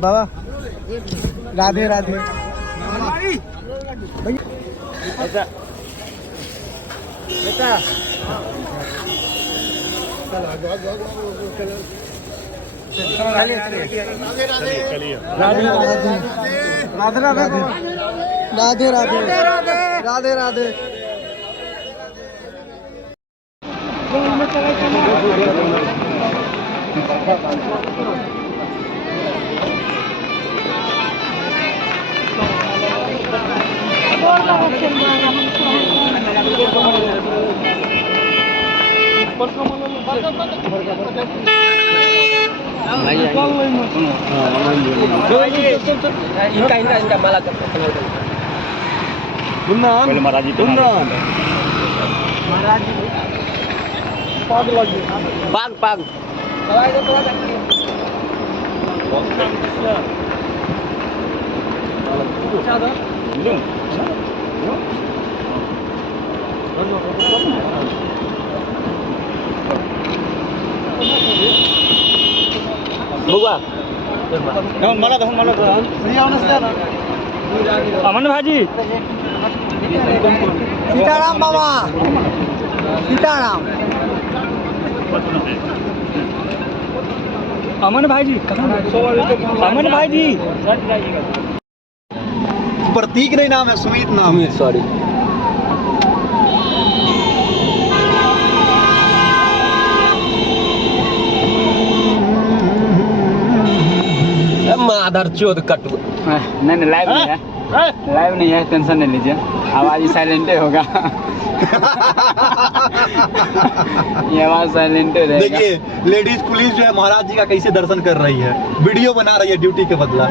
बाबा राधे राधे। राधे राधे राधे राधे। पाग पाग बुआ मला अमन भाजी सीताराम बाबा सीताराम अमन भाजी अमन भाजी प्रतीक नहीं नाम है, सुमित नाम है। सॉरी माधर चोद कटु नहीं लाइव नहीं है, लाइव नहीं है, टेंशन नहीं लीजिए, आवाज ही साइलेंट होगा। ये आवाज साइलेंट रहेगा। देखिए लेडीज पुलिस जो है महाराज जी का कैसे दर्शन कर रही है, वीडियो बना रही है ड्यूटी के बदला।